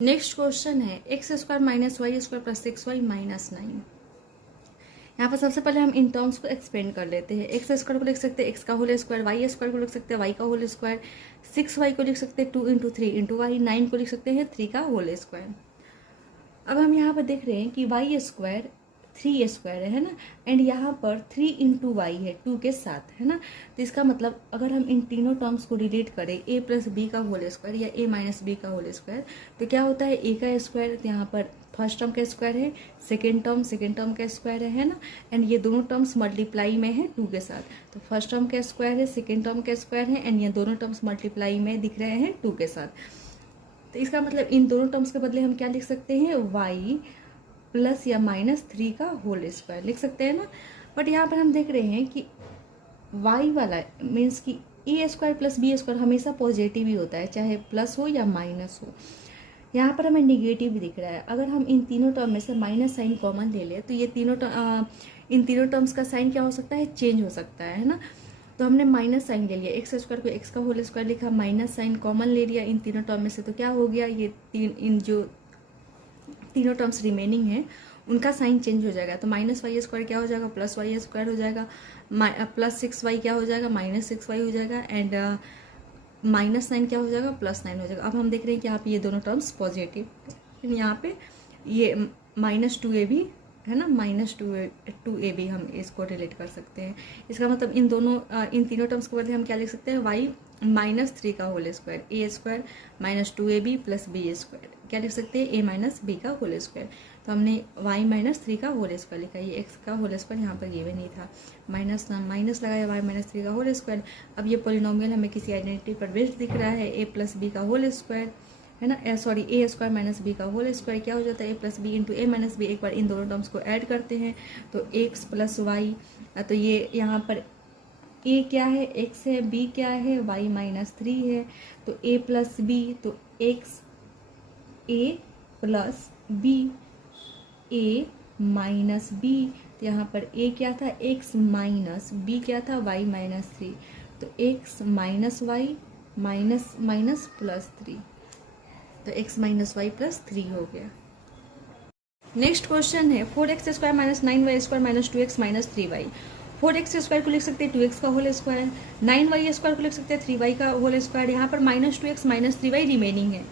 Next question है x square minus y square plus 6y minus 9। यहाँ पर सबसे पहले हम इन टर्म्स को एक्सपेंड कर लेते हैं। एक्स स्क्वायर को लिख सकते हैं एक्स का होल स्क्वायर, वाई स्क्वायर को लिख सकते हैं वाई का होल स्क्वायर, 6y को लिख सकते हैं 2 इंटू 3 इंटू वाई, 9 को लिख सकते हैं 3 का होल स्क्वायर। अब हम यहाँ पर देख रहे हैं कि वाई स्क्वायर 3 स्क्वायर है ना, एंड यहाँ पर 3 इंटू वाई है 2 के साथ, है ना। तो इसका मतलब अगर हम इन तीनों टर्म्स को रिलेट करें ए प्लस बी का होल स्क्वायर या ए माइनस बी का होल स्क्वायर, तो क्या होता है ए का स्क्वायर, तो यहाँ पर फर्स्ट टर्म का स्क्वायर है, सेकेंड टर्म का स्क्वायर है ना, एंड ये दोनों टर्म्स मल्टीप्लाई में है 2 के साथ। तो फर्स्ट टर्म का स्क्वायर है, सेकेंड टर्म का स्क्वायर है, एंड ये दोनों टर्म्स मल्टीप्लाई में दिख रहे हैं 2 के साथ। तो इसका मतलब इन दोनों टर्म्स के बदले हम क्या लिख सकते हैं, वाई प्लस या माइनस 3 का होल स्क्वायर लिख सकते हैं ना। बट यहाँ पर हम देख रहे हैं कि वाई वाला मीन्स कि ए स्क्वायर प्लस बी स्क्वायर हमेशा पॉजिटिव ही होता है, चाहे प्लस हो या माइनस हो। यहाँ पर हमें निगेटिव दिख रहा है। अगर हम इन तीनों टर्म में से माइनस साइन कॉमन ले लें तो ये इन तीनों टर्म्स का साइन क्या हो सकता है, चेंज हो सकता है ना। तो हमने माइनस साइन ले लिया, एक्स स्क्वायर को एक्स का होल स्क्वायर लिखा, माइनस साइन कॉमन ले लिया इन तीनों टर्म में से, तो क्या हो गया, ये जो तीनों टर्म्स रिमेनिंग है उनका साइन चेंज हो जाएगा। तो माइनस वाई स्क्वायर क्या हो जाएगा, प्लस वाई स्क्वायर हो जाएगा, प्लस 6y क्या हो जाएगा, माइनस 6y हो जाएगा, एंड माइनस 9 क्या हो जाएगा, प्लस 9 हो जाएगा। अब हम देख रहे हैं कि यहाँ पे ये दोनों टर्म्स पॉजिटिव, यहाँ पे ये माइनस 2a भी है ना, माइनस 2a भी हम इसको रिलेट कर सकते हैं। इसका मतलब इन तीनों टर्म्स के बदले हम क्या लिख सकते हैं, वाई माइनस 3 का whole square, a square minus 2ab plus b square, क्या लिख सकते हैं, ए माइनस बी का होल स्क्वायर। तो हमने वाई माइनस 3 का होल स्क्वायर लिखा, ये एक्स का होल स्क्वायर यहाँ पर गिवन नहीं था, माइनस लगाया वाई माइनस 3 का होल स्क्वायर। अब ये पॉलिनोमियल हमें किसी आइडेंटिटी पर बेस्ड दिख रहा है, ए प्लस बी का होल स्क्वायर है ना, सॉरी ए स्क्वायर माइनस बी का होल स्क्वायर क्या हो जाता है, a plus b into a minus B. एक बार इन दोनों टर्म्स को ऐड करते हैं तो एक्स प्लस वाई, तो ये यहाँ पर ए क्या है, एक्स है, बी क्या है, वाई माइनस 3 है, तो ए प्लस बी, तो x a plus b, A minus b, तो यहाँ पर ए क्या था, एक्स माइनस बी क्या था, वाई माइनस 3, तो x minus y minus minus plus 3, तो x माइनस वाई प्लस 3 हो गया। नेक्स्ट क्वेश्चन है 4x square minus 9y square minus 2x minus 3y। 4x square को लिख सकते हैं 2x का होल स्क्वायर, 9y स्क्वायर को लिख सकते हैं 3y का होल स्क्वायर। यहाँ पर minus 2x minus 3y remaining है।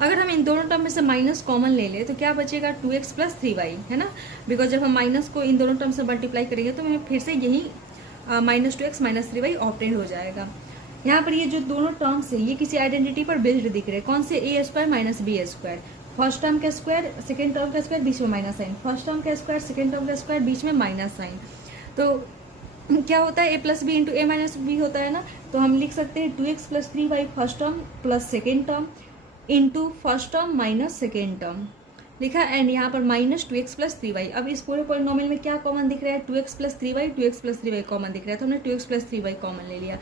अगर हम इन दोनों टर्म में से माइनस कॉमन ले लें तो क्या बचेगा, 2x प्लस 3y है ना, बिकॉज जब हम माइनस को इन दोनों टर्म से मल्टीप्लाई करेंगे तो हमें फिर से यही minus 2x minus 3y obtained हो जाएगा। यहाँ पर ये जो दोनों टर्म्स है ये किसी आइडेंटिटी पर बेस्ड दिख रहे हैं, कौन से, a square minus b square, first term का स्क्वायर सेकेंड टर्म का स्क्वायर बीच में माइनस साइन, फर्स्ट टर्म का स्क्वायर सेकेंड टर्म का स्क्वायर बीच में माइनस साइन। तो क्या होता है, a plus b into a minus b होता है ना, तो हम लिख सकते हैं 2x plus 3y first term plus second term into first term minus second term लिखा, एंड यहाँ पर माइनस 2x प्लस 3y। अब इस पूरे पॉलिनोमियल में क्या कॉमन दिख रहा है, 2x plus 3y, 2x plus 3y common दिख रहा है, तो हमने 2x प्लस 3y कॉमन ले लिया।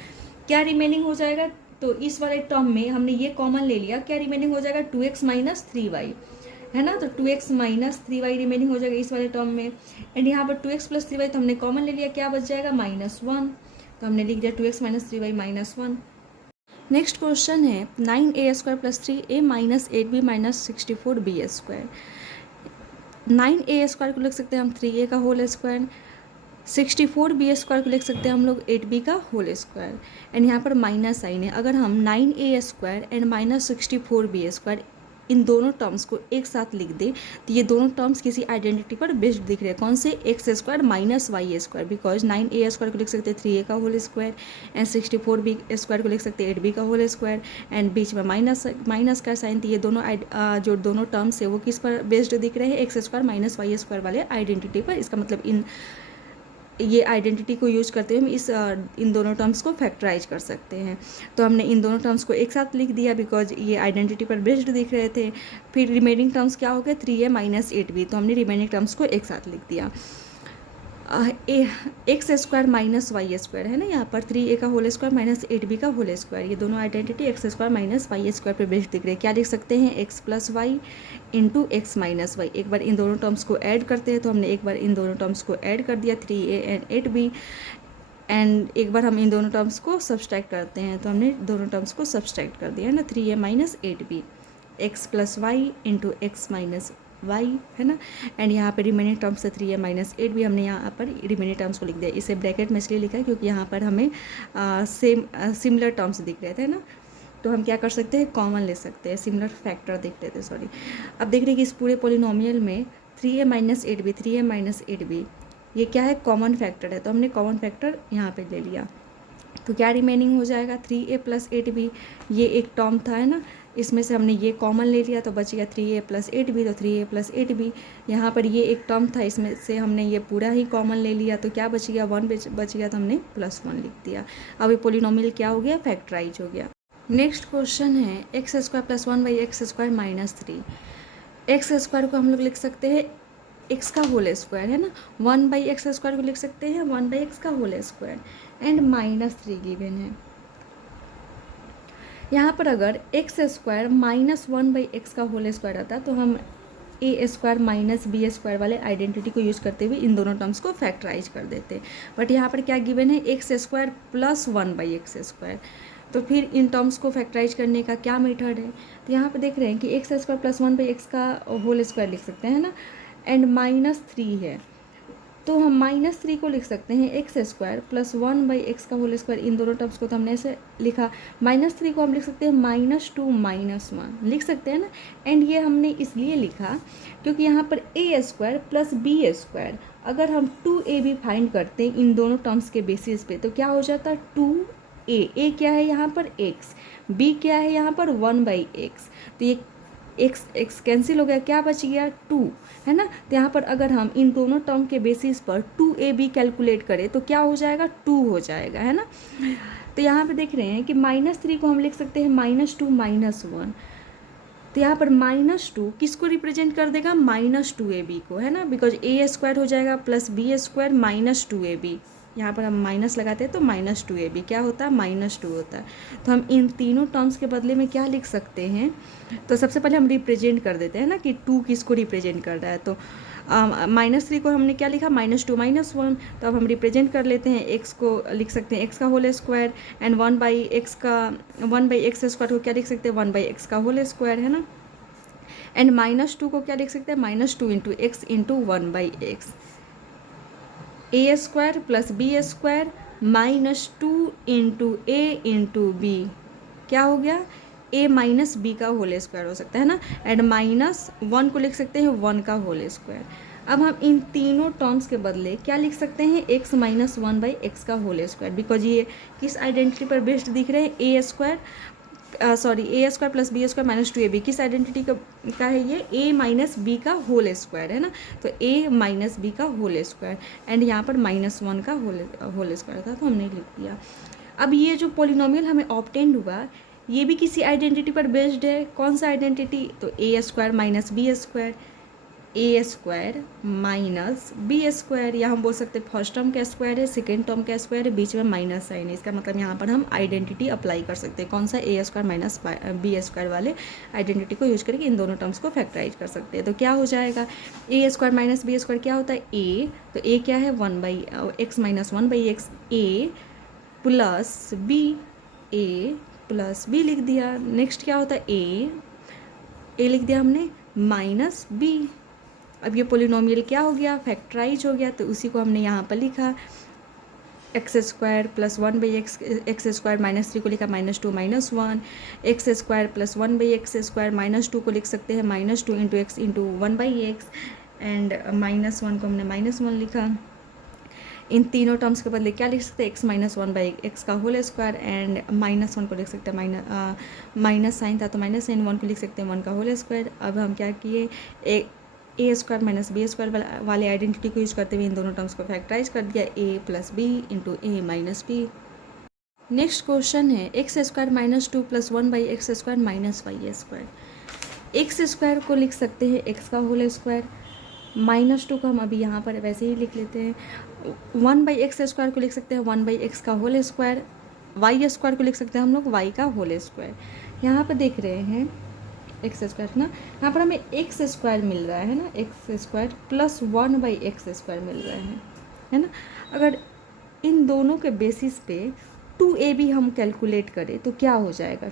क्या रिमेनिंग हो जाएगा, तो इस वाले टर्म में हमने ये कॉमन ले लिया, क्या रिमेनिंग हो जाएगा, 2x माइनस 3y है ना, तो 2x माइनस 3y रिमेनिंग हो जाएगा इस वाले टर्म में, एंड यहाँ पर 2x प्लस 3y तो हमने कॉमन ले लिया, क्या बच जाएगा, -1, तो हमने लिख दिया 2x minus 3y -1। Next question है 9a square plus 3a minus 8b minus 64b square. 9a square को लिख सकते हैं हम 3a का होल स्क्वायर, 64b स्क्वायर को लिख सकते हैं हम लोग 8b का होल स्क्वायर, एंड यहाँ पर माइनस साइन है। अगर हम 9a square and minus 64b square इन दोनों टर्म्स को एक साथ लिख दें तो ये दोनों टर्म्स किसी आइडेंटिटी पर बेस्ड दिख रहे हैं, कौन से, x square minus y square, because 9a square को लिख सकते हैं 3a का whole square, and 64b square को लिख सकते हैं 8b का होल स्क्वायर, एंड बीच में माइनस का साइन, तो ये दोनों जो दोनों टर्म्स है वो किस पर बेस्ड दिख रहे हैं, x square minus y square वाले आइडेंटिटी पर। इसका मतलब ये आइडेंटिटी को यूज करते हुए हम इन दोनों टर्म्स को फैक्टराइज कर सकते हैं। तो हमने इन दोनों टर्म्स को एक साथ लिख दिया बिकॉज ये आइडेंटिटी पर बेस्ड दिख रहे थे। फिर रिमेनिंग टर्म्स क्या हो गए, 3a माइनस 8b, तो हमने रिमेनिंग टर्म्स को एक साथ लिख दिया। X square minus y square है ना, यहाँ पर 3a का होल स्क्वायर माइनस 8b का होल स्क्वायर, ये दोनों identity x square minus y square पर बेस्ड दिख रहे हैं। क्या लिख सकते हैं, x plus y into x minus y. एक बार इन दोनों टर्म्स को ऐड करते हैं तो हमने एक बार इन दोनों टर्म्स को ऐड कर दिया 3a एंड 8b, एंड एक बार हम इन दोनों टर्म्स को सब्सट्रैक्ट करते हैं तो हमने दोनों टर्म्स को सब्सट्रैक्ट कर दिया है ना, 3a minus 8b x plus y into x minus y, है ना। एंड यहाँ पर रिमेनिंग टर्म्स से 3a माइनस 8 भी हमने यहाँ पर रिमेनिंग टर्म्स को लिख दिया। इसे ब्रैकेट में इसलिए लिखा है क्योंकि यहाँ पर हमें सिमिलर टर्म्स दिख रहे थे ना, तो हम क्या कर सकते हैं, कॉमन ले सकते हैं, सिमिलर फैक्टर दिख रहे थे, सॉरी। अब देख रहे हैं कि इस पूरे पोलिनोमियल में 3a minus 8b 3a minus 8b ये क्या है, कॉमन फैक्टर है, तो हमने कॉमन फैक्टर यहाँ पे ले लिया। तो क्या रिमेनिंग हो जाएगा, 3a प्लस 8b, ये एक टर्म था, है ना, इसमें से हमने ये कॉमन ले लिया तो बच गया 3a प्लस 8b, तो 3a प्लस 8b। यहाँ पर ये एक टर्म था, इसमें से हमने ये पूरा ही कॉमन ले लिया, तो क्या बच गया, 1 बच गया, तो हमने +1 लिख दिया। अब ये पोलिनोमियल क्या हो गया, फैक्टराइज हो गया। नेक्स्ट क्वेश्चन है x square plus 1 by x square minus 3। X square को हम लोग लिख सकते हैं एक्स का होल स्क्वायर, है ना, 1 बाई एक्स स्क्वायर को लिख सकते हैं 1 बाई एक्स का होल स्क्वायर, एंड -3 गिवन है। यहाँ पर अगर x square minus 1 by x का होल स्क्वायर आता तो हम ए स्क्वायर माइनस बी स्क्वायर वाले आइडेंटिटी को यूज़ करते हुए इन दोनों टर्म्स को फैक्टराइज कर देते। बट यहाँ पर क्या गिवन है, x square plus 1 by x square, तो फिर इन टर्म्स को फैक्टराइज करने का क्या मेथड है, तो यहाँ पे देख रहे हैं कि x square plus 1 by x का होल स्क्वायर लिख सकते हैं ना, एंड -3 है, तो हम -3 को लिख सकते हैं x square plus 1 by x का होल स्क्वायर। इन दोनों टर्म्स को तो हमने ऐसे लिखा, -3 को हम लिख सकते हैं -2 -1 लिख सकते हैं ना। एंड ये हमने इसलिए लिखा क्योंकि यहाँ पर a square plus b square, अगर हम 2ab फाइंड करते हैं इन दोनों टर्म्स के बेसिस पे तो क्या हो जाता, 2a क्या है यहाँ पर x, b क्या है यहाँ पर 1 बाई एक्स, तो ये x कैंसिल हो गया, क्या बच गया 2, है ना। तो यहाँ पर अगर हम इन दोनों टर्म के बेसिस पर 2ab कैलकुलेट करें तो क्या हो जाएगा, 2 हो जाएगा, है ना। तो यहाँ पे देख रहे हैं कि -3 को हम लिख सकते हैं -2 -1, तो यहाँ पर -2 किसको रिप्रेजेंट कर देगा, -2ab को, है ना, बिकॉज a स्क्वायर हो जाएगा प्लस b स्क्वायर -2ab, यहाँ पर हम माइनस लगाते हैं तो -2ab क्या होता है, -2 होता है। तो हम इन तीनों टर्म्स के बदले में क्या लिख सकते हैं, तो सबसे पहले हम रिप्रेजेंट कर देते हैं ना कि 2 किसको रिप्रेजेंट कर रहा है, तो -3 को हमने क्या लिखा, -2 -1, तो अब हम रिप्रेजेंट कर लेते हैं, x को लिख सकते हैं x का whole square, and 1 by x square को क्या लिख सकते हैं, 1 बाई एक्स का होल स्क्वायर, है ना। एंड -2 को क्या लिख सकते हैं, -2 into x into 1 by x, a square plus b square -2 into a into b, क्या हो गया, a माइनस बी का होल स्क्वायर हो सकता है ना, एंड -1 को लिख सकते हैं 1 का होल स्क्वायर। अब हम इन तीनों टर्म्स के बदले क्या लिख सकते हैं, x माइनस 1 बाई एक्स का होल स्क्वायर, बिकॉज ये किस आइडेंटिटी पर बेस्ड दिख रहे हैं, a square plus b square -2ab, किस आइडेंटिटी का है ये, a माइनस बी का होल स्क्वायर, है ना, तो a माइनस बी का होल स्क्वायर, एंड यहाँ पर -1 का होल स्क्वायर था तो हमने लिख दिया। अब ये जो पोलिनोमियल हमें ऑब्टेन्ड हुआ ये भी किसी आइडेंटिटी पर बेस्ड है, कौन सा आइडेंटिटी, तो a square minus b square, a square minus b square, या हम बोल सकते हैं फर्स्ट टर्म का स्क्वायर है, सेकेंड टर्म का स्क्वायर है, बीच में माइनस साइन है, इसका मतलब यहाँ पर हम आइडेंटिटी अप्लाई कर सकते हैं, कौन सा, ए स्क्वायर माइनस बी स्क्वायर वाले आइडेंटिटी को यूज करके इन दोनों टर्म्स को फैक्टराइज कर सकते हैं। तो क्या हो जाएगा, a square minus b square क्या होता है, ए, तो ए क्या है 1 by x minus 1 by x, a plus b लिख दिया। नेक्स्ट क्या होता है, ए लिख दिया हमने माइनस बी। अब ये पोलिनोमियल क्या हो गया, फैक्टराइज हो गया, तो उसी को हमने यहाँ पर लिखा, x square plus 1 by x square -3 को लिखा -2 -1, x square plus 1 by x square -2 को लिख सकते हैं -2 into x into 1 by x, and -1 को हमने -1 लिखा। इन तीनों टर्म्स के बदले क्या लिख सकते हैं, x माइनस 1 बाई एक्स का होल स्क्वायर, एंड -1 को लिख सकते हैं माइनस साइन था तो माइनस साइन, 1 को लिख सकते हैं 1 का होल स्क्वायर। अब हम क्या किए, ए स्क्वायर माइनस बी स्क्वायर वाले आइडेंटिटी को यूज करते हुए इन दोनों टर्म्स को फैक्टराइज कर दिया, a plus b into a minus b. Next question है x square -2 plus 1 by x square minus y square. X square को लिख सकते हैं एक्स का होल स्क्वायर, -2 को हम अभी यहाँ पर वैसे ही लिख लेते हैं, 1 बाई एक्स स्क्वायर को लिख सकते हैं 1 बाई एक्स का होल स्क्वायर, वाई स्क्वायर को लिख सकते हैं हम लोग वाई का होल स्क्वायर। यहाँ पर देख रहे हैं एक्स स्क्वायर ना, यहाँ पर हमें एक्स स्क्वायर मिल रहा है ना, x square plus 1 by x square मिल रहा है ना। अगर इन दोनों के बेसिस पे 2ab हम कैलकुलेट करें तो क्या हो जाएगा,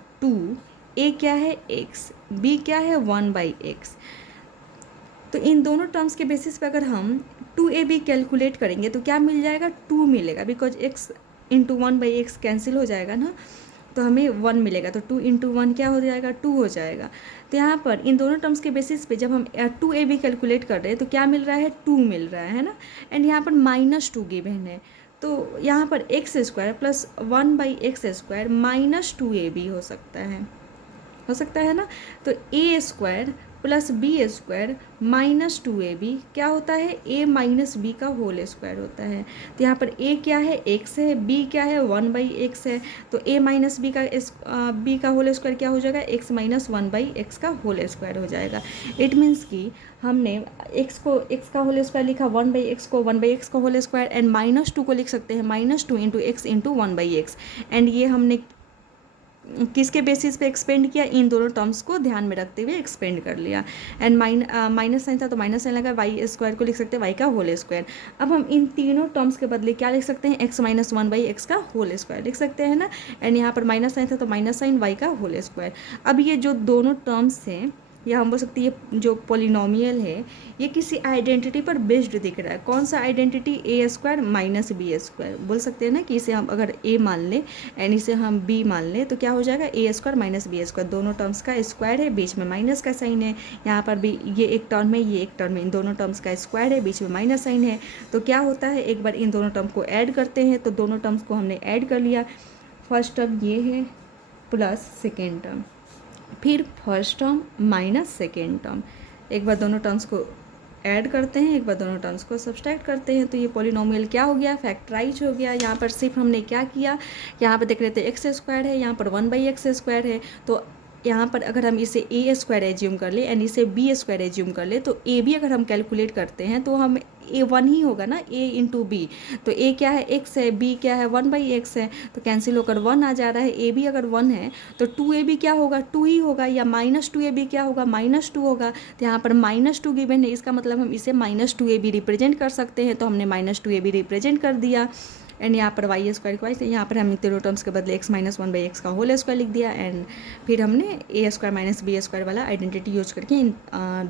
ए क्या है x, b क्या है 1/x। तो इन दोनों टर्म्स के बेसिस पे अगर हम 2ab कैलकुलेट करेंगे तो क्या मिल जाएगा, 2 मिलेगा, because x into 1/x cancel हो जाएगा ना, तो हमें 1 मिलेगा, तो 2 इंटू 1 क्या हो जाएगा, 2 हो जाएगा। तो यहाँ पर इन दोनों टर्म्स के बेसिस पे जब हम 2ab कैलकुलेट कर रहे हैं तो क्या मिल रहा है, 2 मिल रहा है ना। एंड यहाँ पर -2 गिवन है, तो यहाँ पर x² प्लस 1/x² -2ab हो सकता है ना। तो a² प्लस b² -2ab क्या होता है, a माइनस बी का होल स्क्वायर होता है। तो यहाँ पर a क्या है, x है, b क्या है 1/x है, तो a माइनस b का होल स्क्वायर क्या हो जाएगा, x माइनस 1/x का होल स्क्वायर हो जाएगा। इट मीन्स कि हमने x का होल स्क्वायर लिखा, 1/x को 1/x का होल स्क्वायर, एंड -2 को लिख सकते हैं -2 into x into 1/x। And ये हमने किसके बेसिस पे एक्सपेंड किया, इन दोनों टर्म्स को ध्यान में रखते हुए एक्सपेंड कर लिया। एंड माइनस साइन था तो माइनस साइन लगा, y² को लिख सकते हैं y का होल स्क्वायर। अब हम इन तीनों टर्म्स के बदले क्या लिख सकते हैं, x माइनस 1/x का होल स्क्वायर लिख सकते हैं ना। एंड यहाँ पर माइनस साइन था तो माइनस साइन y का होल स्क्वायर। अब ये जो दोनों टर्म्स हैं, या हम बोल सकते हैं ये जो पोलिनोमियल है ये किसी आइडेंटिटी पर बेस्ड दिख रहा है। कौन सा आइडेंटिटी, a² माइनस b²। बोल सकते हैं ना कि इसे हम अगर a मान लें एंड इसे हम b मान लें तो क्या हो जाएगा, a² माइनस b²। दोनों टर्म्स का स्क्वायर है, बीच में माइनस का साइन है। यहाँ पर भी ये एक टर्म है, ये एक टर्म है, इन दोनों टर्म्स का स्क्वायर है, बीच में माइनस साइन है। तो क्या होता है, एक बार इन दोनों टर्म को ऐड करते हैं, तो दोनों टर्म्स को हमने ऐड कर लिया। फर्स्ट टर्म ये है प्लस सेकेंड टर्म, फिर first term minus second term. एक बार दोनों टर्म्स को ऐड करते हैं, एक बार दोनों टर्म्स को सब्सट्रैक्ट करते हैं, तो ये पॉलिनोमियल क्या हो गया, फैक्टराइज हो गया। यहाँ पर सिर्फ हमने क्या किया, यहाँ पर देख रहे थे x² है, यहाँ पर 1/x² है, तो यहाँ पर अगर हम इसे a² एज्यूम कर ले एंड इसे b² एज्यूम कर ले, तो a b अगर हम कैलकुलेट करते हैं तो हम a1 ही होगा ना, a इंटू b। तो a क्या है, x है, b क्या है 1/x है, तो कैंसिल होकर 1 आ जा रहा है। a b अगर 1 है तो 2ab क्या होगा, 2 ही होगा, या -2ab क्या होगा, -2 होगा। तो यहाँ पर -2 गिवन है, इसका मतलब हम इसे -2ab रिप्रेजेंट कर सकते हैं, तो हमने -2ab रिप्रेजेंट कर दिया। एंड यहाँ पर y² को यहाँ पर हम तीनों टर्म्स के बदले x माइनस 1/x का होल स्क्वायर लिख दिया। एंड फिर हमने a² माइनस b² वाला आइडेंटिटी यूज करके इन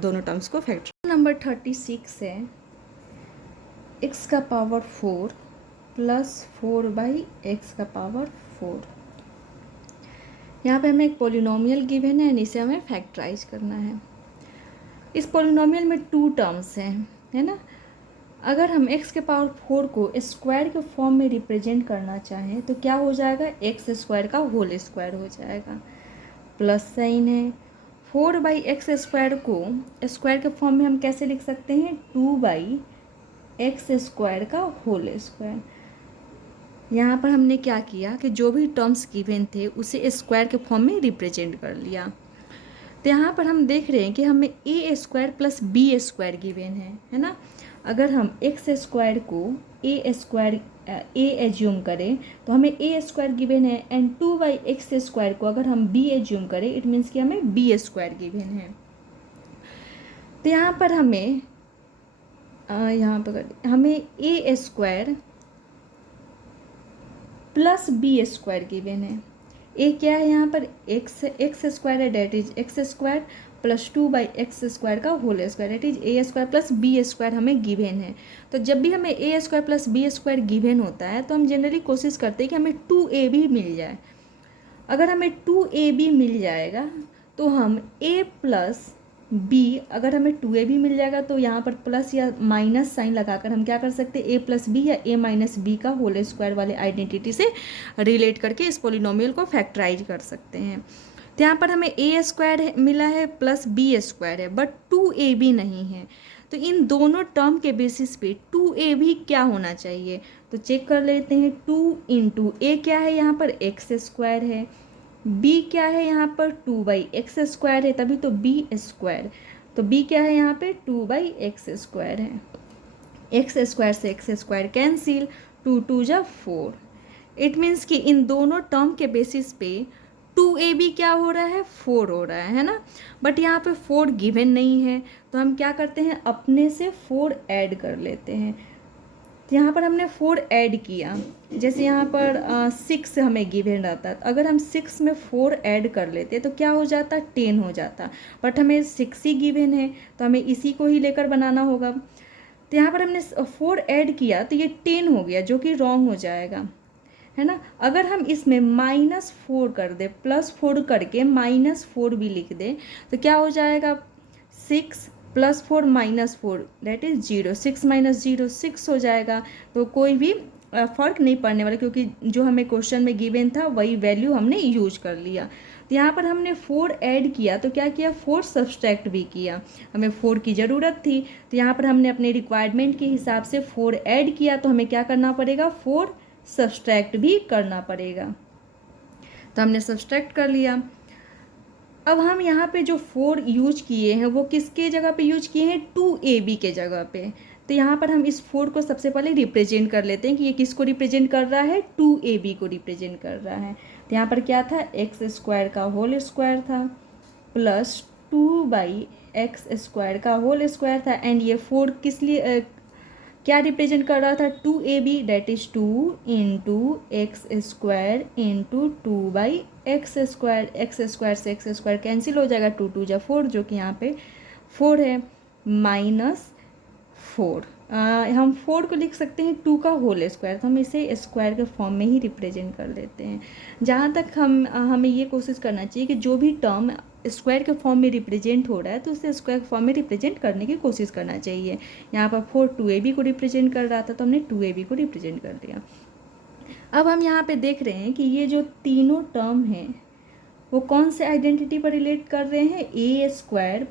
दोनों टर्म्स को फैक्टर। नंबर 36 है x का पावर 4 प्लस 4/x का पावर 4। यहाँ पे हमें एक पोलिनोमियल गिवन है एंड इसे हमें फैक्टराइज करना है। इस पोलिनोमियल में 2 टर्म्स हैं, है ना। अगर हम x के पावर 4 को स्क्वायर के फॉर्म में रिप्रेजेंट करना चाहें तो क्या हो जाएगा, x² का होल स्क्वायर हो जाएगा, प्लस साइन है। 4/x² को स्क्वायर के फॉर्म में हम कैसे लिख सकते हैं, 2/x² का होल स्क्वायर। यहाँ पर हमने क्या किया कि जो भी टर्म्स गिवन थे उसे स्क्वायर के फॉर्म में रिप्रेजेंट कर लिया। तो यहाँ पर हम देख रहे हैं कि हमें a² प्लस b² गिवन है ना। अगर हम x² को a एज्यूम करें तो हमें a² गिवन है, एंड 2/x² को अगर हम b एज्यूम करें इट मीन्स कि हमें b² गिवन है। तो यहाँ पर हमें a² प्लस b² गिवन है। a क्या है, यहाँ पर x² है, date is x² plus 2/x² का whole square, that is a² plus b² हमें गिवन है। तो जब भी हमें a² प्लस b² गिवन होता है तो हम जनरली कोशिश करते हैं कि हमें 2ab मिल जाए। अगर हमें 2ab मिल जाएगा तो हम a प्लस b, अगर हमें 2ab मिल जाएगा तो यहाँ पर प्लस या माइनस साइन लगाकर हम क्या कर सकते हैं, a प्लस बी या a माइनस बी का होल स्क्वायर वाले आइडेंटिटी से रिलेट करके इस पोलिनोमियल को फैक्टराइज कर सकते हैं। तो यहाँ पर हमें a² मिला है प्लस b² है, बट 2ab नहीं है। तो इन दोनों टर्म के बेसिस पे 2ab क्या होना चाहिए, तो चेक कर लेते हैं। 2 इंटू a क्या है, यहाँ पर x² है, b क्या है, यहाँ पर 2/x² है, तभी तो b²। तो b क्या है, यहाँ पे 2/x² है। x² से x² कैंसिल, 2 2 जा 4। इट मीन्स कि इन दोनों टर्म के बेसिस पे 2ab क्या हो रहा है, 4 हो रहा है ना। बट यहाँ पे 4 गिवन नहीं है, तो हम क्या करते हैं, अपने से 4 ऐड कर लेते हैं। तो यहाँ पर हमने 4 ऐड किया, जैसे यहाँ पर 6 हमें गिवन रहता, तो अगर हम 6 में 4 ऐड कर लेते तो क्या हो जाता, 10 हो जाता, बट हमें 6 ही गिवन है तो हमें इसी को ही लेकर बनाना होगा। तो यहाँ पर हमने 4 ऐड किया तो ये 10 हो गया, जो कि रॉन्ग हो जाएगा, है ना। अगर हम इसमें -4 कर दे, +4 करके -4 भी लिख दें तो क्या हो जाएगा, 6 + 4 -4 दैट इज़ 0, 6 - 0 6 हो जाएगा। तो कोई भी फ़र्क नहीं पड़ने वाला, क्योंकि जो हमें क्वेश्चन में गिवन था वही वैल्यू हमने यूज कर लिया। तो यहाँ पर हमने 4 ऐड किया तो क्या किया, 4 सब्सट्रैक्ट भी किया, हमें 4 की ज़रूरत थी, तो यहाँ पर हमने अपने रिक्वायरमेंट के हिसाब से 4 ऐड किया, तो हमें क्या करना पड़ेगा, 4 सब्सट्रैक्ट भी करना पड़ेगा। तो हमने सब्सट्रैक्ट कर लिया। अब हम यहाँ पे जो 4 यूज किए हैं वो किसके जगह पे यूज किए हैं, 2ab के जगह पे। तो यहाँ पर हम इस 4 को सबसे पहले रिप्रेजेंट कर लेते हैं कि ये किसको रिप्रेजेंट कर रहा है, 2ab को रिप्रेजेंट कर रहा है। तो यहाँ पर क्या था, x² का होल स्क्वायर था प्लस 2/x² का होल स्क्वायर था, एंड ये 4 किस लिए क्या रिप्रेजेंट कर रहा था, 2ab that is 2 × x² × 2/x², x² से x² कैंसिल हो जाएगा, 2 2 जा 4, जो कि यहाँ पे 4 है, -4। हम 4 को लिख सकते हैं 2 का होल स्क्वायर, तो हम इसे स्क्वायर के फॉर्म में ही रिप्रेजेंट कर लेते हैं। जहाँ तक हमें ये कोशिश करना चाहिए कि जो भी टर्म स्क्वायर के फॉर्म में रिप्रेजेंट हो रहा है तो उसे स्क्वायर के फॉर्म में रिप्रेजेंट करने की कोशिश करना चाहिए। यहाँ पर 4 2ab को रिप्रेजेंट कर रहा था तो हमने 2ab को रिप्रेजेंट कर दिया। अब हम यहाँ पे देख रहे हैं कि ये जो तीनों टर्म हैं वो कौन से आइडेंटिटी पर रिलेट कर रहे हैं, a²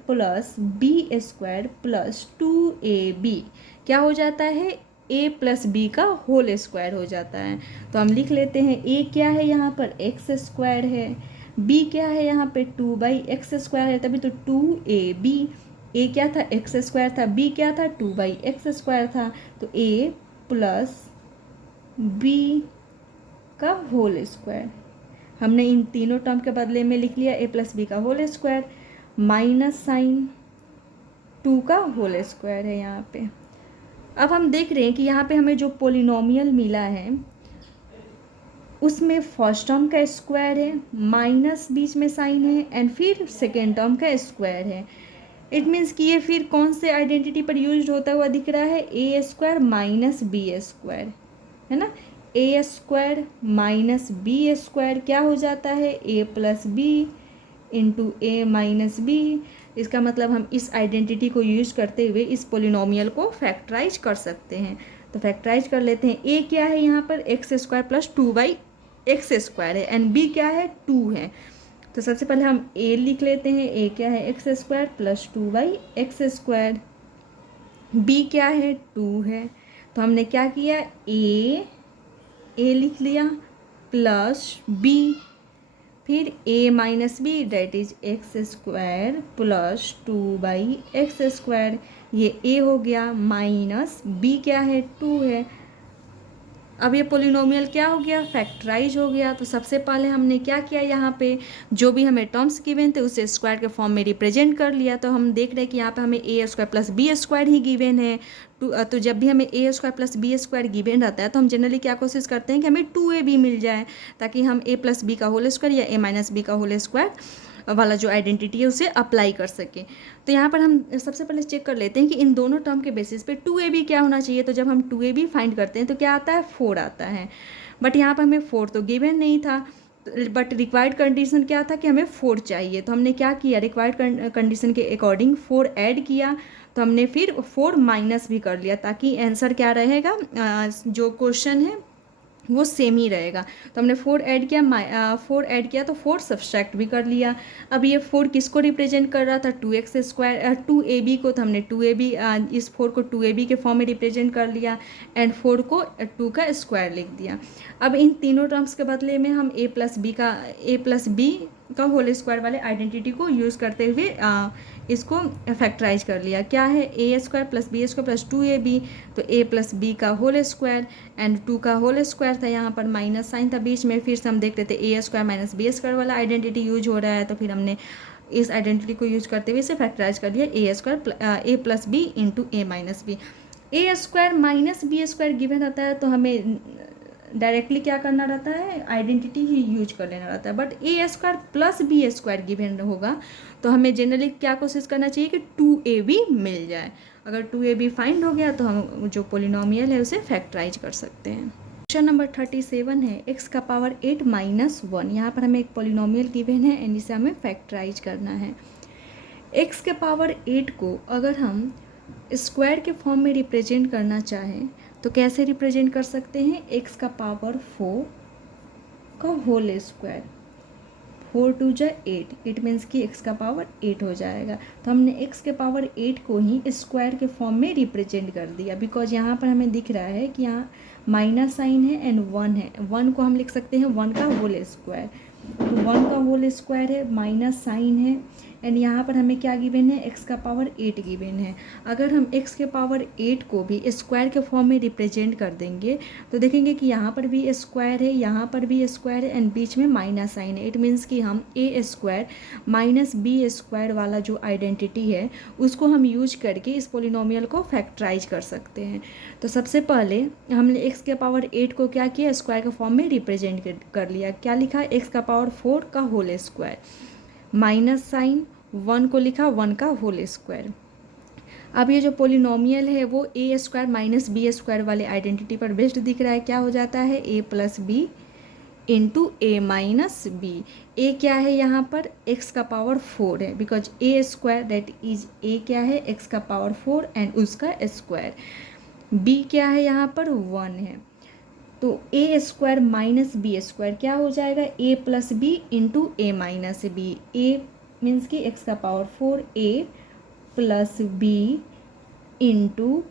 + b² + 2ab क्या हो जाता है, a + b का होल स्क्वायर हो जाता है। तो हम लिख लेते हैं, a क्या है यहाँ पर, x² है, b क्या है यहाँ पे, 2/x² है, तभी तो 2ab, a क्या था, x² था, b क्या था, 2/x² था, तो a + b का होल स्क्वायर। हमने इन तीनों टर्म के बदले में लिख लिया a + b का होल स्क्वायर माइनस साइन 2 का होल स्क्वायर है यहाँ पे। अब हम देख रहे हैं कि यहाँ पे हमें जो पोलिनोमियल मिला है उसमें फर्स्ट टर्म का स्क्वायर है, माइनस बीच में साइन है, एंड फिर सेकेंड टर्म का स्क्वायर है। इट मीन्स कि ये फिर कौन से आइडेंटिटी पर यूज होता हुआ दिख रहा है, a² - b², है ना। a² - b² क्या हो जाता है, a + b × a - b। इसका मतलब हम इस आइडेंटिटी को यूज करते हुए इस पोलिनोमियल को फैक्टराइज कर सकते हैं। तो फैक्टराइज कर लेते हैं, a क्या है यहाँ पर, x² + 2/x² है, एंड b क्या है, 2 है। तो सबसे पहले हम a लिख लेते हैं, a क्या है, x² + 2/x², b क्या है, 2 है। तो हमने क्या किया, a लिख लिया प्लस b, फिर a - b that is x² + 2/x², ये a हो गया, माइनस b क्या है, 2 है। अब ये पोलिनोमियल क्या हो गया, फैक्टराइज हो गया। तो सबसे पहले हमने क्या किया, यहाँ पे जो भी हमें टर्म्स गिवन थे उसे स्क्वायर के फॉर्म में रिप्रेजेंट कर लिया। तो हम देख रहे हैं कि यहाँ पे हमें a² + b² ही गिवन है। तो जब भी हमें a² + b² गिवन रहता है तो हम जनरली क्या कोशिश करते हैं कि हमें 2ab मिल जाए, ताकि हम a + b का होल स्क्वायर या a - b का होल स्क्वायर वाला जो आइडेंटिटी है उसे अप्लाई कर सकें। तो यहाँ पर हम सबसे पहले चेक कर लेते हैं कि इन दोनों टर्म के बेसिस पे 2ab क्या होना चाहिए। तो जब हम 2ab फाइंड करते हैं तो क्या आता है, 4 आता है, बट यहाँ पर हमें 4 तो गिवन नहीं था, बट रिक्वायर्ड कंडीशन क्या था कि हमें 4 चाहिए। तो हमने क्या किया, रिक्वायर्ड कंडीशन के अकॉर्डिंग 4 ऐड किया, तो हमने फिर 4 माइनस भी कर लिया, ताकि आंसर क्या रहेगा, जो क्वेश्चन है वो सेम ही रहेगा। तो हमने 4 ऐड किया, 4 ऐड किया तो 4 सब्सट्रैक्ट भी कर लिया। अब ये 4 किसको रिप्रेजेंट कर रहा था, 2ab को, तो हमने 2ab इस 4 को 2ab के फॉर्म में रिप्रेजेंट कर लिया, एंड 4 को 2 का स्क्वायर लिख दिया। अब इन तीनों टर्म्स के बदले में हम a + b का होल स्क्वायर वाले आइडेंटिटी को यूज़ करते हुए इसको फैक्टराइज कर लिया। क्या है, a² + b² + 2ab, तो a + b का होल स्क्वायर एंड 2 का होल स्क्वायर था, यहाँ पर माइनस साइन था बीच में। फिर से हम देख रहे थे a² - b² वाला आइडेंटिटी यूज हो रहा है, तो फिर हमने इस आइडेंटिटी को यूज करते हुए इसे फैक्टराइज कर लिया, a + b × a - b। A square minus b square given रहता है तो हमें डायरेक्टली क्या करना रहता है, आइडेंटिटी ही यूज कर लेना रहता है। But a square plus b square given होगा तो हमें जनरली क्या कोशिश करना चाहिए कि 2ab मिल जाए। अगर 2ab फाइंड हो गया तो हम जो पोलिनोमियल है उसे फैक्टराइज कर सकते हैं। क्वेश्चन नंबर 37 है x का पावर 8 माइनस 1। यहाँ पर हमें एक पोलिनोमियल गिवन है एंड इसे हमें फैक्टराइज करना है। x के पावर 8 को अगर हम स्क्वायर के फॉर्म में रिप्रेजेंट करना चाहें तो कैसे रिप्रेजेंट कर सकते हैं, x का पावर 4 का होल स्क्वायर, 4 2 जा 8, इट मीन्स कि x का पावर 8 हो जाएगा। तो हमने x के पावर 8 को ही स्क्वायर के फॉर्म में रिप्रेजेंट कर दिया, बिकॉज यहाँ पर हमें दिख रहा है कि यहाँ माइनस साइन है एंड 1 है। 1 को हम लिख सकते हैं 1 का होल स्क्वायर, तो 1 का होल स्क्वायर है, माइनस साइन है एंड यहाँ पर हमें क्या गिवन है, x का पावर 8 गिवन है। अगर हम x के पावर 8 को भी स्क्वायर के फॉर्म में रिप्रेजेंट कर देंगे तो देखेंगे कि यहाँ पर भी स्क्वायर है, यहाँ पर भी स्क्वायर है एंड बीच में माइनस साइन है। इट मीन्स कि हम a square minus b square वाला जो आइडेंटिटी है उसको हम यूज करके इस पोलिनोमियल को फैक्टराइज कर सकते हैं। तो सबसे पहले हमने x के पावर 8 को क्या किया, स्क्वायर के फॉर्म में रिप्रेजेंट कर लिया। क्या लिखा, x का पावर 4 का होल स्क्वायर, माइनस साइन, 1 को लिखा 1 का होल स्क्वायर। अब ये जो पोलिनोमियल है वो a square minus b square वाले आइडेंटिटी पर बेस्ड दिख रहा है। क्या हो जाता है, a plus b into a minus b. A क्या है यहाँ पर, x का पावर 4 है, because a square that is a क्या है, x का पावर 4 एंड उसका स्क्वायर। b क्या है यहाँ पर, 1 है, तो a square minus b square क्या हो जाएगा, a plus b into a minus b. A means कि x का power 4, a plus b into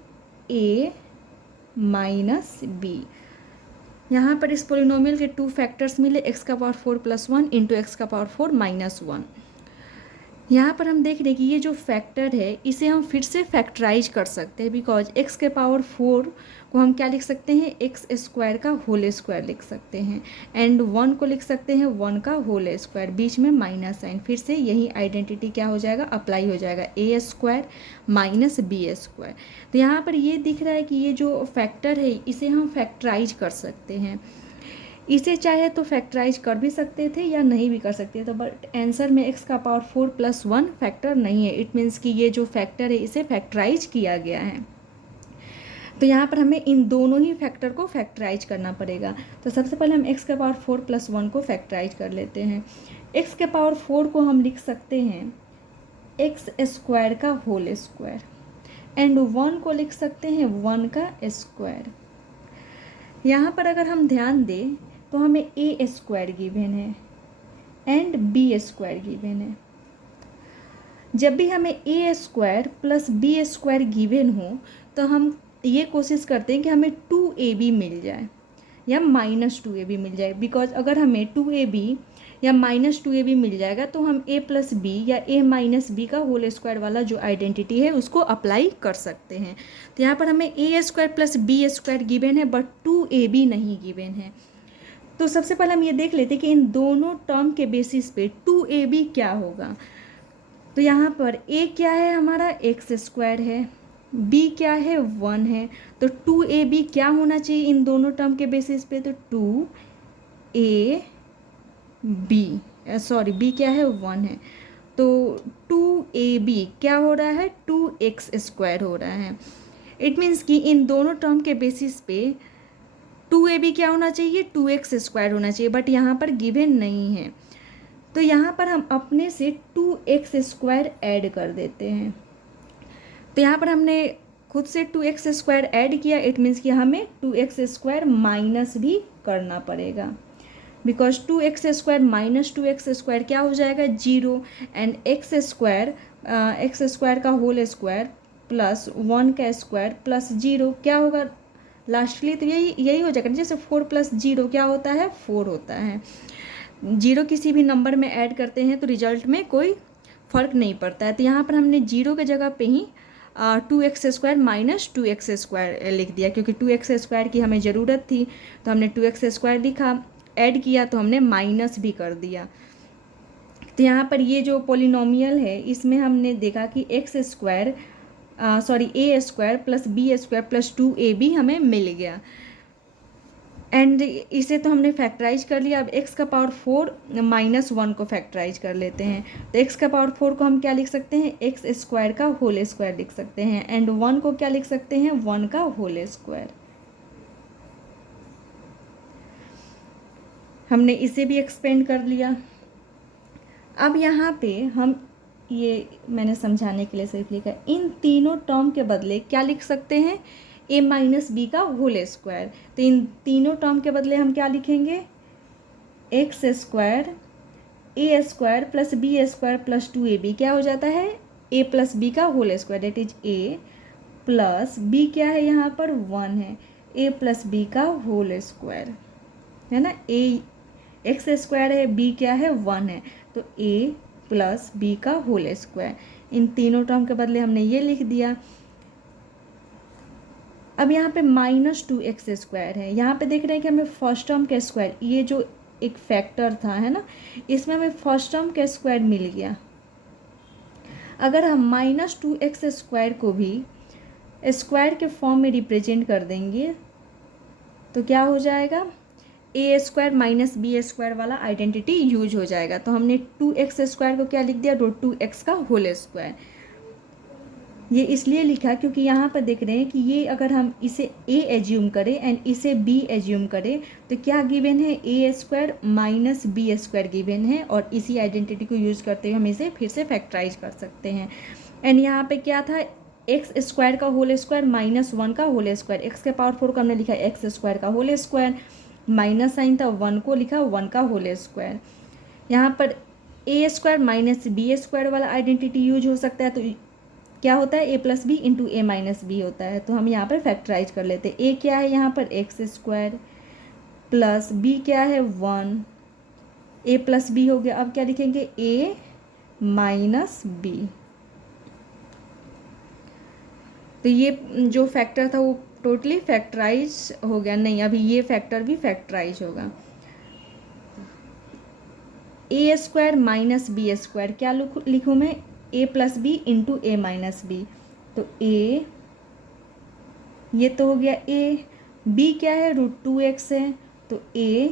a minus b. यहाँ पर इस पोलिनोमियल के 2 फैक्टर्स मिले, x का पावर 4 प्लस 1 इंटू एक्स का पावर 4 माइनस 1। यहाँ पर हम देख रहे हैं कि ये जो फैक्टर है इसे हम फिर से फैक्टराइज कर सकते हैं, बिकॉज x के पावर 4 को हम क्या लिख सकते हैं, x स्क्वायर का होल स्क्वायर लिख सकते हैं एंड 1 को लिख सकते हैं 1 का होल स्क्वायर, बीच में माइनस साइन। फिर से यही आइडेंटिटी क्या हो जाएगा, अप्लाई हो जाएगा, a square minus b square. तो यहाँ पर ये दिख रहा है कि ये जो फैक्टर है इसे हम फैक्टराइज कर सकते हैं। इसे चाहे तो फैक्टराइज कर भी सकते थे या नहीं भी कर सकते, तो बट आंसर में x का पावर 4 प्लस 1 फैक्टर नहीं है। इट मीन्स कि ये जो फैक्टर है इसे फैक्टराइज किया गया है। तो यहाँ पर हमें इन दोनों ही फैक्टर को फैक्टराइज करना पड़ेगा। तो सबसे पहले हम x का पावर 4 प्लस 1 को फैक्टराइज कर लेते हैं। x के पावर 4 को हम लिख सकते हैं x स्क्वायर का होल स्क्वायर एंड 1 को लिख सकते हैं 1 का स्क्वायर। यहाँ पर अगर हम ध्यान दें तो हमें a स्क्वायर गिवन है एंड b स्क्वायर गिवन है। जब भी हमें a square plus b square given हो तो हम ये कोशिश करते हैं कि हमें 2ab मिल जाए या माइनस 2ab मिल जाए, बिकॉज अगर हमें 2ab या माइनस 2ab मिल जाएगा तो हम a प्लस बी या a माइनस बी का होल स्क्वायर वाला जो आइडेंटिटी है उसको अप्लाई कर सकते हैं। तो यहाँ पर हमें a square plus b square given है बट 2ab नहीं गिवन है। तो सबसे पहले हम ये देख लेते हैं कि इन दोनों टर्म के बेसिस पे 2ab क्या होगा। तो यहाँ पर a क्या है हमारा, x स्क्वायर है, b क्या है 1 है, तो 2ab क्या होना चाहिए इन दोनों टर्म के बेसिस पे, तो b क्या है 1 है, तो 2ab क्या हो रहा है, 2x स्क्वायर हो रहा है। इट मीन्स कि इन दोनों टर्म के बेसिस पे 2ab क्या होना चाहिए, 2x स्क्वायर होना चाहिए, बट यहाँ पर गिवन नहीं है। तो यहाँ पर हम अपने से 2x स्क्वायर ऐड कर देते हैं। तो यहाँ पर हमने खुद से 2x स्क्वायर ऐड किया, इट मीन्स कि हमें 2x स्क्वायर माइनस भी करना पड़ेगा, because 2x square minus 2x square क्या हो जाएगा, 0 एंड x स्क्वायर का होल स्क्वायर प्लस 1 का स्क्वायर प्लस 0 क्या होगा लास्टली, तो यही हो जाएगा। जैसे 4 प्लस 0 क्या होता है, 4 होता है। 0 किसी भी नंबर में ऐड करते हैं तो रिजल्ट में कोई फ़र्क नहीं पड़ता है। तो यहाँ पर हमने 0 के जगह पे ही 2x square minus 2x square लिख दिया, क्योंकि 2x स्क्वायर की हमें ज़रूरत थी तो हमने 2x स्क्वायर लिखा, ऐड किया तो हमने माइनस भी कर दिया। तो यहाँ पर ये जो पोलिनोमियल है इसमें हमने देखा कि x square a square plus b square plus 2ab हमें मिल गया। एंड इसे तो हमने फैक्टराइज कर लिया। अब x का पावर 4 माइनस 1 को फैक्टराइज कर लेते हैं। तो x का पावर 4 को हम क्या लिख सकते हैं, एक्स स्क्वायर का होल स्क्वायर लिख सकते हैं। एंड 1 को क्या लिख सकते हैं, 1 का होल स्क्वायर। हमने इसे भी एक्सपेंड कर लिया। अब यहाँ पे हम, ये मैंने समझाने के लिए सिर्फ लिखा है, इन तीनों टर्म के बदले क्या लिख सकते हैं, a माइनस बी का होल स्क्वायर। तो इन तीनों टर्म के बदले हम क्या लिखेंगे, x square a square plus b square plus 2ab क्या हो जाता है, a प्लस बी का whole square, that is a plus b क्या है यहाँ पर 1 है, a प्लस बी का होल स्क्वायर है ना। a एक्स स्क्वायर है, बी क्या है 1 है, तो a प्लस बी का होल स्क्वायर। इन तीनों टर्म के बदले हमने ये लिख दिया। अब यहाँ पे -2x स्क्वायर है। यहाँ पे देख रहे हैं कि हमें फर्स्ट टर्म का स्क्वायर, ये जो एक फैक्टर था है ना, इसमें हमें फर्स्ट टर्म का स्क्वायर मिल गया। अगर हम -2x स्क्वायर को भी स्क्वायर के फॉर्म में रिप्रेजेंट कर देंगे तो क्या हो जाएगा, a square minus b square वाला आइडेंटिटी यूज हो जाएगा। तो हमने 2x स्क्वायर को क्या लिख दिया, √2x का होल स्क्वायर। ये इसलिए लिखा क्योंकि यहाँ पर देख रहे हैं कि ये अगर हम इसे a एज्यूम करें एंड इसे b एज्यूम करें तो क्या गिवन है, a square minus b square given है, और इसी आइडेंटिटी को यूज करते हुए हम इसे फिर से फैक्टराइज कर सकते हैं। एंड यहाँ पे क्या था, एक्स स्क्वायर का होल स्क्वायर माइनस 1 का होल स्क्वायर, एक्स के पावर 4 को हमने लिखा एक्स स्क्वायर का होल स्क्वायर, माइनस साइन था 1 को लिखा 1 का होल स्क्वायर। यहाँ पर a square minus b square वाला आइडेंटिटी यूज हो सकता है। तो क्या होता है, a plus b into a minus b होता है। तो हम यहाँ पर फैक्टराइज कर लेते हैं। a क्या है यहाँ पर एक्स स्क्वायर प्लस b क्या है 1, a प्लस बी हो गया। अब क्या लिखेंगे, a माइनस बी। तो ये जो फैक्टर था वो टोटली फैक्टराइज हो गया, नहीं अभी ये फैक्टर भी फैक्टराइज होगा। A square minus b square क्या लिखूँ मैं, a plus b into a minus b. तो a ये तो हो गया a, b क्या है √2x है, तो a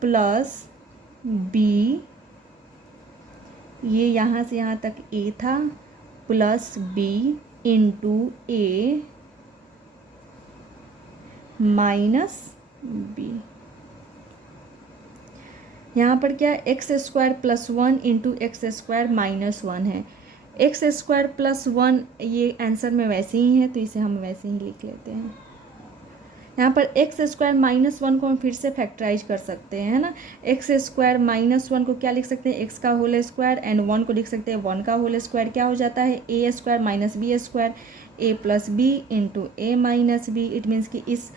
प्लस बी, ये यहाँ से यहाँ तक a था, plus b into a minus b. यहाँ पर क्या है, x square plus 1 into x square minus 1 है। एक्स स्क्वायर प्लस 1 ये आंसर में वैसे ही है, तो इसे हम वैसे ही लिख लेते हैं। यहाँ पर एक्स स्क्वायर माइनस 1 को हम फिर से फैक्टराइज कर सकते हैं, है ना। एक्स स्क्वायर माइनस 1 को क्या लिख सकते हैं, एक्स का होल स्क्वायर, एंड 1 को लिख सकते हैं 1 का होल स्क्वायर। क्या हो जाता है, a square minus b square, a plus b into a minus b. It means कि इस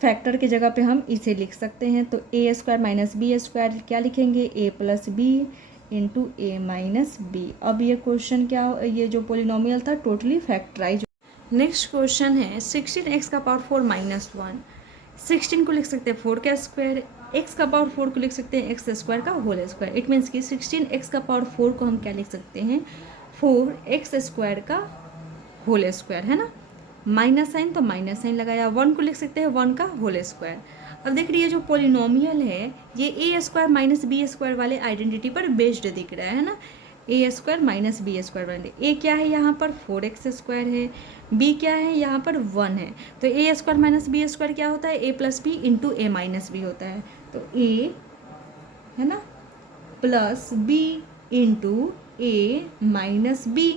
फैक्टर की जगह पे हम इसे लिख सकते हैं। तो a square minus b square क्या लिखेंगे, ए plus b into a minus B. अब ये क्वेश्चन क्या, ये जो पोलिनोमियल था टोटली फैक्टराइज। नेक्स्ट क्वेश्चन है 16x का पावर 4 माइनस 1। 16 को लिख सकते हैं 4 का स्क्वायर, x का पावर 4 को लिख सकते हैं एक्स स्क्वायर का होल स्क्वायर। इट मीन्स कि 16x का पावर 4 को हम क्या लिख सकते हैं, 4x स्क्वायर का होल स्क्वायर, है ना। माइनस साइन तो माइनस साइन लगाया, 1 को लिख सकते हैं 1 का होल स्क्वायर। अब देख रही है जो पोलिनोमियल है ये ए स्क्वायर माइनस बी स्क्वायर वाले आइडेंटिटी पर बेस्ड दिख रहा है ना, ए स्क्वायर माइनस बी स्क्वायर वाले। ए क्या है यहाँ पर 4x स्क्वायर है, बी क्या है यहाँ पर 1 है। तो a square minus b square क्या होता है, a plus b into a minus b होता है। तो ए है ना plus b into a minus b.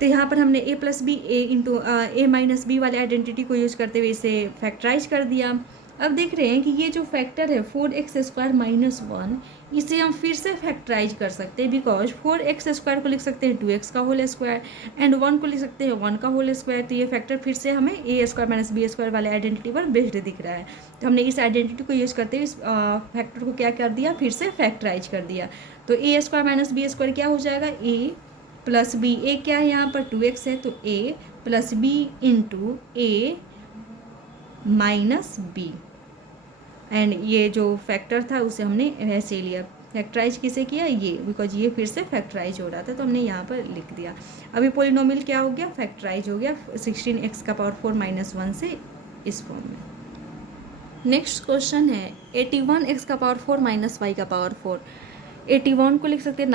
तो यहाँ पर हमने a plus b a into a minus b वाले आइडेंटिटी को यूज करते हुए इसे फैक्टराइज कर दिया। अब देख रहे हैं कि ये जो फैक्टर है 4x स्क्वायर माइनस 1, इसे हम फिर से फैक्टराइज कर सकते हैं, बिकॉज 4x स्क्वायर को लिख सकते हैं 2x का होल स्क्वायर, एंड 1 को लिख सकते हैं 1 का होल स्क्वायर। तो ये फैक्टर फिर से हमें ए स्क्वायर माइनस बी स्क्वायर वाले आइडेंटिटी पर बेस्ड दिख रहा है। तो हमने इस आइडेंटिटी को यूज करते हुए इस फैक्टर को क्या कर दिया, फिर से फैक्टराइज कर दिया। तो a square minus b square क्या हो जाएगा, ए प्लस बी, ए क्या है यहाँ पर 2x है, तो a plus b into a minus b. And ये जो फैक्टर था उसे हमने वैसे लिया, फैक्टराइज किसे किया, ये, बिकॉज ये फिर से फैक्टराइज हो रहा था तो हमने यहाँ पर लिख दिया। अभी पोलिनोमियल क्या हो गया, फैक्टराइज हो गया 16x का पावर 4 माइनस 1 से इस फॉर्म में। नेक्स्ट क्वेश्चन है 81x का पावर 4 माइनस वाई का पावर 4। 81 को लिख सकते हैं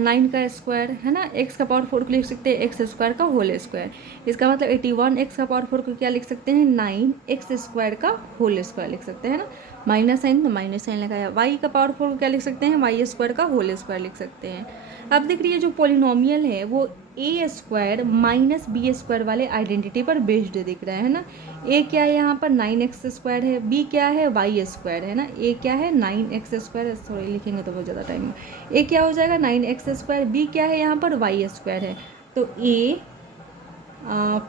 9 का स्क्वायर है ना, x का पावर 4 को लिख सकते हैं एक्स स्क्वायर का होल स्क्वायर। इसका मतलब 81x का पावर 4 को क्या लिख सकते हैं, 9x स्क्वायर का होल स्क्वायर लिख सकते हैं ना, माइनस साइन तो माइनस साइन लगाया। y का पावर 4 को क्या लिख सकते हैं, वाई स्क्वायर का होल स्क्वायर लिख सकते हैं। अब देख रही है जो पोलिनोमियल है वो a square minus b square वाले आइडेंटिटी पर बेस्ड दिख रहा है ना। ए क्या है यहाँ पर 9x स्क्वायर है, बी क्या है वाई स्क्वायर है ना। ए क्या है 9x स्क्वायर, सॉरी लिखेंगे तो बहुत ज़्यादा टाइम। ए क्या हो जाएगा 9x स्क्वायर, बी क्या है यहाँ पर वाई स्क्वायर है। तो ए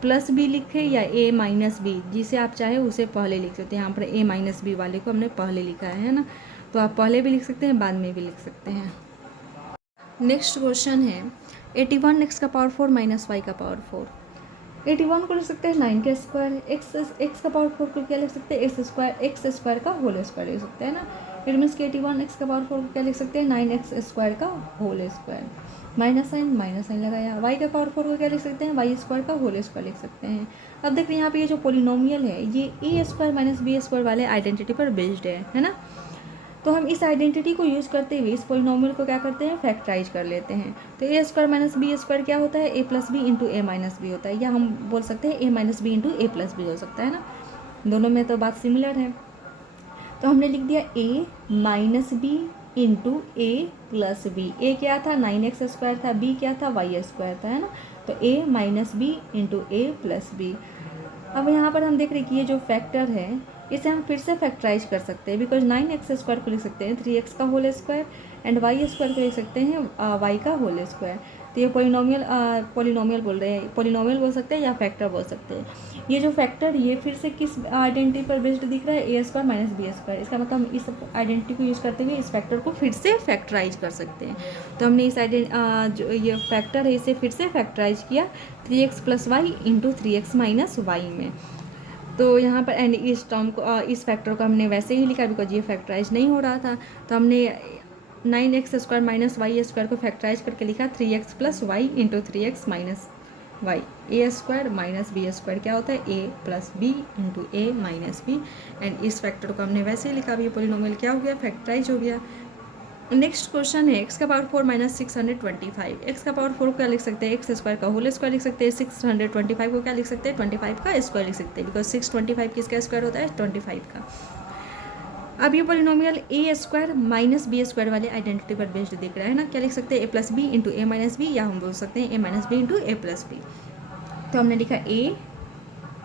प्लस बी लिखे या ए माइनस बी, जिसे आप चाहे उसे पहले लिख सकते हैं। यहाँ पर ए माइनस बी वाले को हमने पहले लिखा है ना, तो आप पहले भी लिख सकते हैं बाद में भी लिख सकते हैं। नेक्स्ट क्वेश्चन है 81x का पावर 4 माइनस वाई का पावर 4। 81 को लिख सकते हैं 9 का स्क्वायर, एक्स का पावर 4 को क्या लिख सकते हैं, एक्स स्क्वायर का होल स्क्वायर लिख सकते हैं ना। इट मीन्स कि 81x का पावर 4 को क्या लिख सकते हैं, 9x स्क्वायर का होल स्क्वायर। माइनस साइन लगाया। वाई का पावर 4 को क्या लिख सकते हैं, वाई स्क्वायर का होल स्क्वायर लिख सकते हैं। अब देख रहे हैं यहाँ पे ये जो पोलिनोमियल है ये ए स्क्वायर माइनस बी स्क्वायर वाले आइडेंटिटी पर बेस्ड है ना। तो हम इस आइडेंटिटी को यूज़ करते हुए इस पोलिनोमियल को क्या करते हैं, फैक्टराइज कर लेते हैं। तो a square minus b square क्या होता है, a plus b into a minus b होता है, या हम बोल सकते हैं a minus B into A plus B हो सकता है ना, दोनों में तो बात सिमिलर है। तो हमने लिख दिया ए minus B into A plus b. A क्या था 9x स्क्वायर था, बी क्या था वाई स्क्वायर था है ना। तो ए माइनस बी इंटू ए प्लस बी। अब यहाँ पर हम देख रहे हैं कि ये जो फैक्टर है इसे हम फिर से फैक्टराइज कर सकते हैं, बिकॉज 9x स्क्वायर को लिख सकते हैं 3x का whole square and y square को लिख सकते हैं y का होल स्क्वायर। तो ये पोलिनोमियल बोल रहे हैं, पोलिनोमियल बोल सकते हैं या फैक्टर बोल सकते हैं। ये जो फैक्टर ये फिर से किस आइडेंटिटी पर बेस्ड दिख रहा है, a square minus b square. इसका मतलब हम इस आइडेंटिटी को यूज़ करते हुए इस फैक्टर को फिर से फैक्टराइज कर सकते हैं। तो हमने इस जो ये फैक्टर है इसे फिर से फैक्टराइज किया 3x plus y into 3x minus y में। तो यहाँ पर एंड इस टर्म को इस फैक्टर को हमने वैसे ही लिखा बिकॉज ये फैक्टराइज नहीं हो रहा था। तो हमने 9x square minus y square को फैक्टराइज करके लिखा 3x plus y into 3x minus y. A square minus b square क्या होता है, a plus b into a minus b. And इस फैक्टर को हमने वैसे ही लिखा, भी पोलिनोमियल क्या हो गया, फैक्टराइज हो गया। नेक्स्ट क्वेश्चन है एक्स का पावर 4 माइनस 625। एक्स का पावर 4 को क्या लिख सकते हैं, एक्स स्क्वायर का होल स्क्वायर लिख सकते हैं। 625 को क्या लिख सकते हैं, 25 का स्क्वायर लिख सकते हैं, बिकॉज 625 किसका स्क्वायर होता है, 25 का। अब ये पोलिनोमियल ए स्क्वायर माइनस बी स्क्वायर वाले आइडेंटिटी पर बेस्ड दिख रहा है ना। क्या लिख सकते हैं, ए plus b into a minus B, या हम बोल सकते हैं a minus B into A plus B. तो हमने लिखा ए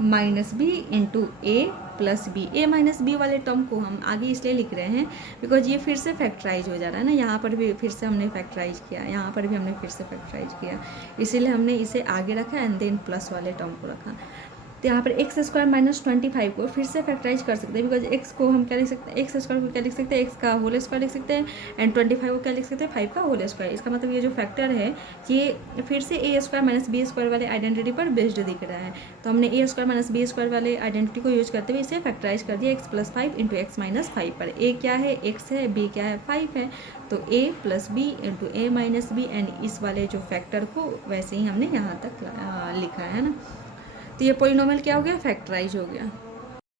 माइनस बी इंटू ए प्लस बी। ए माइनस बी वाले टर्म को हम आगे इसलिए लिख रहे हैं बिकॉज ये फिर से फैक्टराइज हो जा रहा है ना। यहाँ पर भी फिर से हमने फैक्टराइज किया, यहाँ पर भी हमने फिर से फैक्टराइज किया, इसीलिए हमने इसे आगे रखा एंड देन प्लस वाले टर्म को रखा। तो यहाँ पर एक्स स्क्वायर माइनस 25 को फिर से फैक्टराइज कर सकते हैं, बिकॉज एक्स को हम क्या लिख सकते हैं, एक्स स्क्वायर को क्या लिख सकते हैं, एक्स का होल स्क्वायर लिख सकते हैं एंड 25 को क्या लिख सकते हैं, 5 का होल स्क्वायर। इसका मतलब ये जो फैक्टर है ये फिर से a square minus b square वाले आइडेंटिटी पर बेस्ड दिख रहा है। तो हमने ए स्क्वायर माइनस बी स्क्वायर वाले आइडेंटिटी को यूज करते हुए इसे फैक्टराइज कर दिया x plus 5 into x minus 5 पर। ए क्या है, एक्स है, बी क्या है, 5 है। तो a plus b into a minus b and इस वाले जो फैक्टर को वैसे ही हमने यहाँ तक लिखा है ना। तो ये पोलिनोमियल क्या हो गया, फैक्टराइज हो गया।